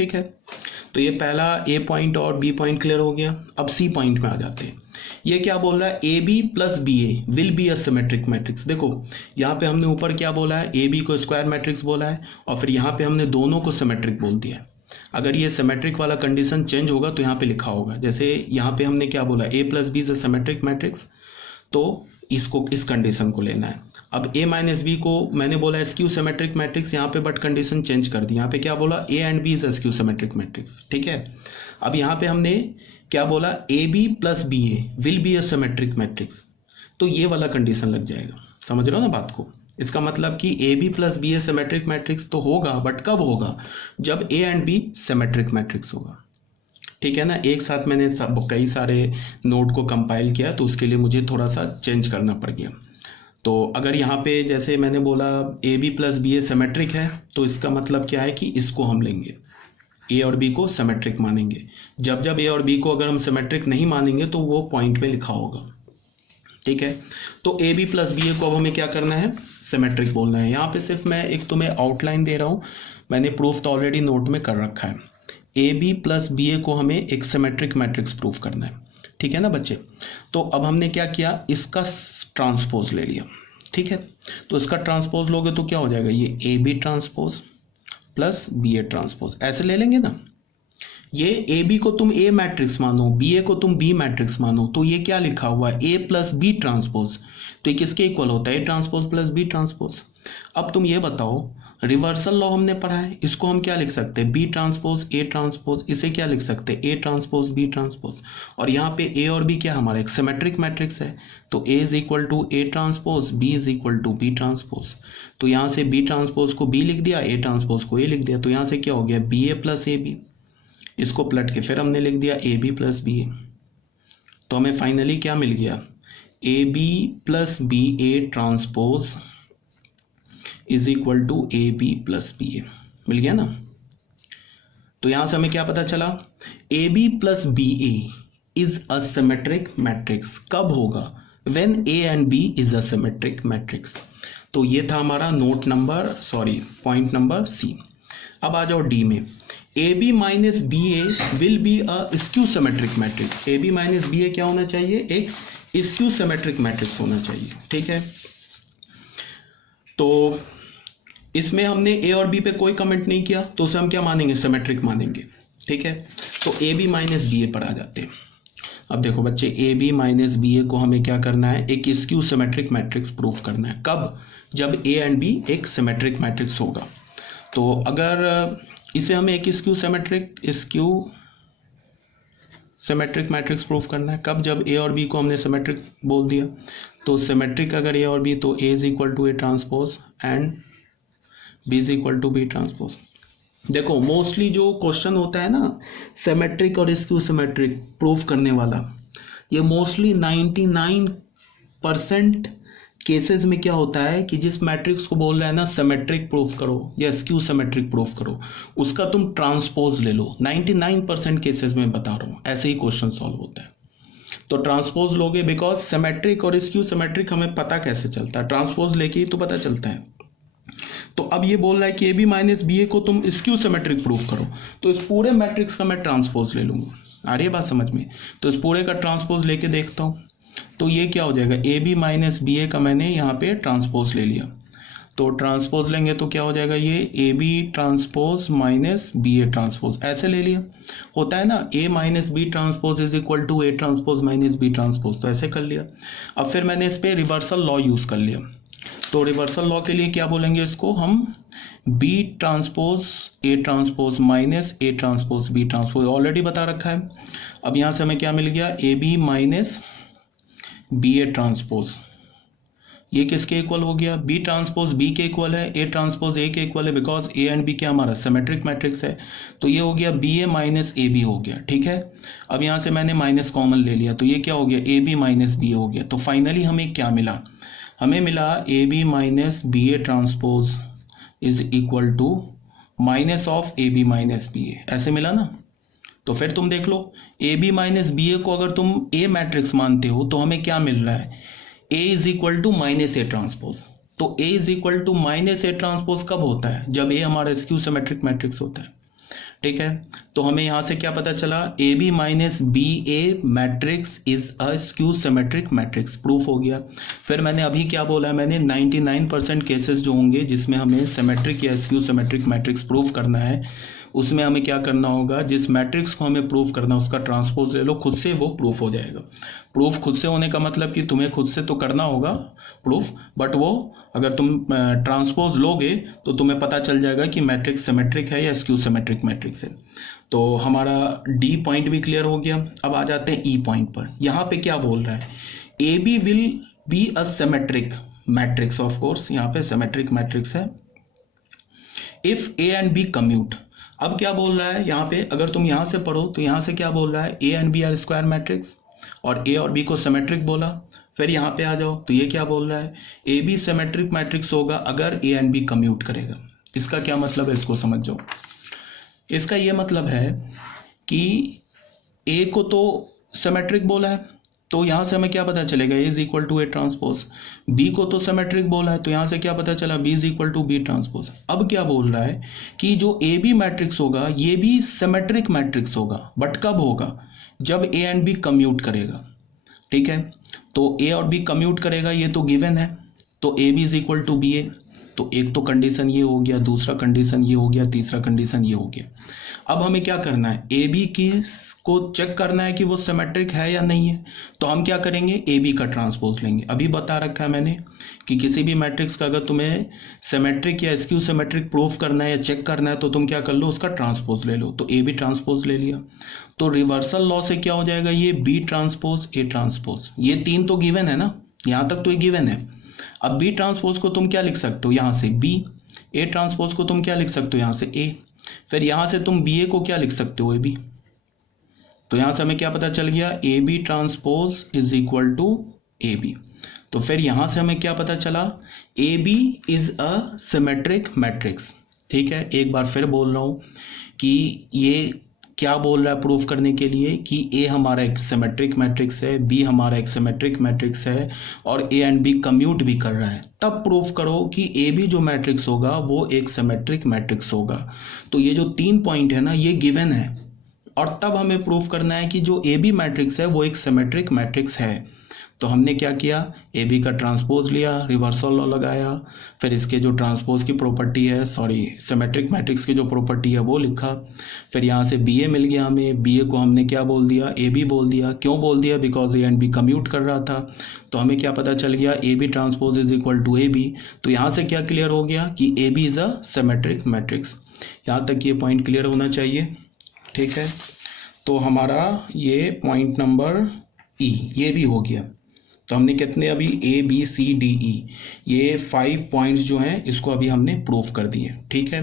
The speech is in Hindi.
ठीक है, तो ये पहला ए पॉइंट और बी पॉइंट क्लियर हो गया। अब सी पॉइंट में आ जाते हैं। ये क्या बोल रहा है, A B plus B A will be a symmetric matrix. देखो यहाँ पे हमने ऊपर क्या बोला है, ए बी को स्क्वायर मैट्रिक्स बोला है और फिर यहाँ पे हमने दोनों को सिमेट्रिक बोल दिया है। अगर ये सिमेट्रिक वाला कंडीशन चेंज होगा तो यहाँ पे लिखा होगा, जैसे यहाँ पे हमने क्या बोला, A plus B is a symmetric matrix, तो इसको इस कंडीशन को लेना है। अब a माइनस बी को मैंने बोला स्क्यू सिमेट्रिक मैट्रिक्स यहाँ पे, बट कंडीशन चेंज कर दी। यहाँ पे क्या बोला, a and b is skew symmetric matrix. ठीक है, अब यहाँ पे हमने क्या बोला, A B plus B A will be a symmetric matrix, तो ये वाला कंडीशन लग जाएगा। समझ रहे हो ना बात को? इसका मतलब कि A B plus B A symmetric matrix तो होगा, बट कब होगा, जब a and b symmetric matrix होगा। ठीक है ना, एक साथ मैंने सब कई सारे नोट को कंपाइल किया तो उसके लिए मुझे थोड़ा सा चेंज करना पड़ गया। तो अगर यहाँ पे जैसे मैंने बोला A B plus B A symmetric है, तो इसका मतलब क्या है कि इसको हम लेंगे, ए और बी को सिमेट्रिक मानेंगे। जब जब ए और बी को अगर हम सिमेट्रिक नहीं मानेंगे तो वो पॉइंट में लिखा होगा। ठीक है, तो A B plus B A को अब हमें क्या करना है, सिमेट्रिक बोलना है। यहाँ पे सिर्फ मैं एक तुम्हें आउटलाइन दे रहा हूँ, मैंने प्रूफ तो ऑलरेडी नोट में कर रखा है। A B plus B A को हमें एक सिमेट्रिक मैट्रिक्स प्रूफ करना है। ठीक है ना बच्चे, तो अब हमने क्या किया, इसका ट्रांसपोज ले लिया। ठीक है, तो इसका ट्रांसपोज लोगे तो क्या हो जाएगा, ये A B transpose plus B A transpose, ऐसे ले लेंगे ना। ये ए बी को तुम ए मैट्रिक्स मानो, बी ए को तुम बी मैट्रिक्स मानो, तो ये क्या लिखा हुआ है, ए प्लस बी ट्रांसपोज, तो ये किसके इक्वल होता है, A transpose plus B transpose. अब तुम ये बताओ, रिवर्सल लॉ हमने पढ़ा है, इसको हम क्या लिख सकते हैं, बी ट्रांसपोज ए ट्रांसपोज, इसे क्या लिख सकते हैं, ए ट्रांसपोज बी ट्रांसपोज। और यहाँ पे ए और बी क्या हमारा एक सिमेट्रिक मैट्रिक्स है, तो A is equal to A transpose, B is equal to B transpose. तो यहाँ से बी ट्रांसपोज को बी लिख दिया, ए ट्रांसपोज को ए लिख दिया, तो यहाँ से क्या हो गया, B A plus A B. इसको पलट के फिर हमने लिख दिया A B plus B A, तो हमें फाइनली क्या मिल गया, A B plus B A transpose is equal to A B plus B A, मिल गया ना। तो यहां से हमें क्या पता चला, A B plus B A is a symmetric matrix. कब होगा, when A and B is a symmetric matrix. तो ये था हमारा note number, point number C. अब आ जाओ डी में, A B minus B A will be a skew symmetric matrix. A B minus B A क्या होना चाहिए, एक स्क्यू सिमेट्रिक मैट्रिक्स होना चाहिए। ठीक है, तो इसमें हमने ए और बी पे कोई कमेंट नहीं किया, तो उसे हम क्या मानेंगे, सिमेट्रिक मानेंगे। ठीक है, तो ए बी माइनस बी ए पर आ जाते हैं। अब देखो बच्चे, ए बी माइनस बी ए को हमें क्या करना है, एक स्क्यू सिमेट्रिक मैट्रिक्स प्रूफ करना है। कब, जब ए एंड बी एक सिमेट्रिक मैट्रिक्स होगा। तो अगर इसे हमें एक स्क्यू सिमेट्रिक मैट्रिक्स प्रूफ करना है, कब, जब ए और बी को हमने सिमेट्रिक बोल दिया। तो सिमेट्रिक अगर ए और बी, तो A is equal to A transpose and B is equal to B transpose. देखो मोस्टली जो क्वेश्चन होता है ना सिमेट्रिक और स्क्यू सिमेट्रिक प्रूफ करने वाला, ये मोस्टली 99% केसेस में क्या होता है कि जिस मैट्रिक्स को बोल रहे हैं ना सिमेट्रिक प्रूफ करो या स्क्यू सिमेट्रिक प्रूफ करो, उसका तुम ट्रांसपोज ले लो। 99% केसेस में बता रहा हूँ, ऐसे ही क्वेश्चन सॉल्व होता है। तो ट्रांसपोज लोगे, बिकॉज सिमेट्रिक और स्क्यू सिमेट्रिक हमें पता कैसे चलता है, ट्रांसपोज लेके ही तो पता चलता है। तो अब ये बोल रहा है कि A B minus B A को तुम स्क्यू सिमेट्रिक प्रूफ करो, तो इस पूरे मैट्रिक्स का मैं ट्रांसपोज ले लूंगा। आ रही है बात समझ में? तो इस पूरे का ट्रांसपोज लेके देखता हूँ, तो ये क्या हो जाएगा, ए बी माइनस बी ए का मैंने यहाँ पे ट्रांसपोज ले लिया। तो ट्रांसपोज लेंगे तो क्या हो जाएगा, ये A B transpose minus B A transpose, ऐसे ले लिया। होता है ना, A minus B transpose is equal to A transpose minus B transpose, तो ऐसे कर लिया। अब फिर मैंने इस पर रिवर्सल लॉ यूज़ कर लिया। तो रिवर्सल लॉ के लिए क्या बोलेंगे इसको हम, B transpose A transpose minus A transpose B transpose, already बता रखा है। अब यहाँ से हमें क्या मिल गया, A B minus B A transpose, ये किसके इक्वल हो गया, बी ट्रांसपोज बी के इक्वल है, ए ट्रांसपोज ए के इक्वल है, बिकॉज ए एंड बी क्या हमारा सिमेट्रिक मैट्रिक्स है। तो ये हो गया B A minus A B हो गया। ठीक है, अब यहाँ से मैंने माइनस कॉमन ले लिया, तो ये क्या हो गया, ए बी माइनस बी हो गया। तो फाइनली हमें क्या मिला, हमें मिला A B minus B A transpose is equal to minus of A B minus B A, ऐसे मिला ना। तो फिर तुम देख लो, A B minus B A को अगर तुम ए मैट्रिक्स मानते हो तो हमें क्या मिल रहा है, A is equal to minus A transpose. तो A is equal to minus A transpose कब होता है, जब ए हमारा स्क्यू सिमेट्रिक मैट्रिक्स होता है। ठीक है, तो हमें यहाँ से क्या पता चला, A B minus B A matrix is a skew symmetric matrix, proof हो गया। फिर मैंने अभी क्या बोला है, मैंने 99% केसेस जो होंगे जिसमें हमें सिमेट्रिक या स्क्यू सिमेट्रिक मैट्रिक्स प्रूफ करना है, उसमें हमें क्या करना होगा, जिस मैट्रिक्स को हमें प्रूफ करना है उसका ट्रांसपोज ले लो, खुद से वो प्रूफ हो जाएगा। प्रूफ खुद से होने का मतलब कि तुम्हें खुद से तो करना होगा प्रूफ, बट वो अगर तुम ट्रांसपोज लोगे तो तुम्हें पता चल जाएगा कि मैट्रिक्स सिमेट्रिक है या स्क्यू सिमेट्रिक मैट्रिक्स है। तो हमारा डी पॉइंट भी क्लियर हो गया। अब आ जाते हैं ई पॉइंट पर। यहाँ पे क्या बोल रहा है, A B will be a symmetric matrix, of course यहाँ पे सिमेट्रिक मैट्रिक्स है, if A and B commute. अब क्या बोल रहा है यहाँ पे, अगर तुम यहाँ से पढ़ो तो यहाँ से क्या बोल रहा है, A and B are square matrix, और ए और बी को सिमेट्रिक बोला। फिर यहाँ पे आ जाओ तो ये क्या बोल रहा है, ए बी सिमेट्रिक मैट्रिक्स होगा अगर ए एंड बी कम्यूट करेगा। इसका क्या मतलब है, इसको समझ जाओ। इसका ये मतलब है कि ए को तो सिमेट्रिक बोला है, तो यहाँ से हमें क्या पता चलेगा, A is equal to A transpose. B को तो सिमेट्रिक बोला है, तो यहाँ से क्या पता चला, B is equal to B transpose. अब क्या बोल रहा है कि जो ए बी मैट्रिक्स होगा ये भी सिमेट्रिक मैट्रिक्स होगा, बट कब होगा, जब ए एंड बी कम्यूट करेगा। ठीक है, तो ए और बी कम्यूट करेगा, ये तो गिवन है, तो A B is equal to B A. तो एक तो कंडीशन ये हो गया, दूसरा कंडीशन ये हो गया, तीसरा कंडीशन ये हो गया। अब हमें क्या करना है, ए बी की को चेक करना है कि वो सिमेट्रिक है या नहीं है। तो हम क्या करेंगे, ए बी का ट्रांसपोज लेंगे। अभी बता रखा है मैंने कि किसी भी मैट्रिक्स का अगर तुम्हें सिमेट्रिक या स्क्यू सिमेट्रिक प्रूफ करना है या चेक करना है तो तुम क्या कर लो, उसका ट्रांसपोज ले लो। तो ए बी ट्रांसपोज ले लिया, तो रिवर्सल लॉ से क्या हो जाएगा, ये बी ट्रांसपोज ए ट्रांसपोज, ये तीन तो गिवन है ना, यहाँ तक तो ये गिवन है। अब बी ट्रांसपोज को तुम क्या लिख सकते हो, यहाँ से बी, ए ट्रांसपोज को तुम क्या लिख सकते हो, यहाँ से ए, फिर यहाँ से तुम बी ए को क्या लिख सकते हो, ए बी। तो यहाँ से हमें क्या पता चल गया, A B transpose is equal to A B. तो फिर यहाँ से हमें क्या पता चला, A B is a symmetric matrix. ठीक है, एक बार फिर बोल रहा हूँ कि ये क्या बोल रहा है प्रूफ करने के लिए कि ए हमारा एक सिमेट्रिक मैट्रिक्स है, बी हमारा एक सिमेट्रिक मैट्रिक्स है, और ए एंड बी कम्यूट भी कर रहा है, तब प्रूफ करो कि ए बी जो मैट्रिक्स होगा वो एक सिमेट्रिक मैट्रिक्स होगा। तो ये जो 3 पॉइंट है ना, ये गिवन है, और तब हमें प्रूफ करना है कि जो ए बी मैट्रिक्स है वो एक सिमेट्रिक मैट्रिक्स है। तो हमने क्या किया, ए बी का ट्रांसपोज लिया, रिवर्सल लॉ लगाया, फिर इसके जो ट्रांसपोज की प्रॉपर्टी है, सिमेट्रिक मैट्रिक्स की जो प्रॉपर्टी है वो लिखा। फिर यहाँ से बी ए मिल गया हमें, बी ए को हमने क्या बोल दिया, ए बी बोल दिया। क्यों बोल दिया, because A and B commute कर रहा था। तो हमें क्या पता चल गया, A B transpose is equal to A B. तो यहाँ से क्या क्लियर हो गया कि A B is a symmetric matrix. यहाँ तक ये पॉइंट क्लियर होना चाहिए। ठीक है, तो हमारा ये पॉइंट नंबर ई ये भी हो गया। तो हमने कितने अभी A B C D E ये 5 पॉइंट्स जो हैं इसको अभी हमने प्रूफ कर दिए। ठीक है।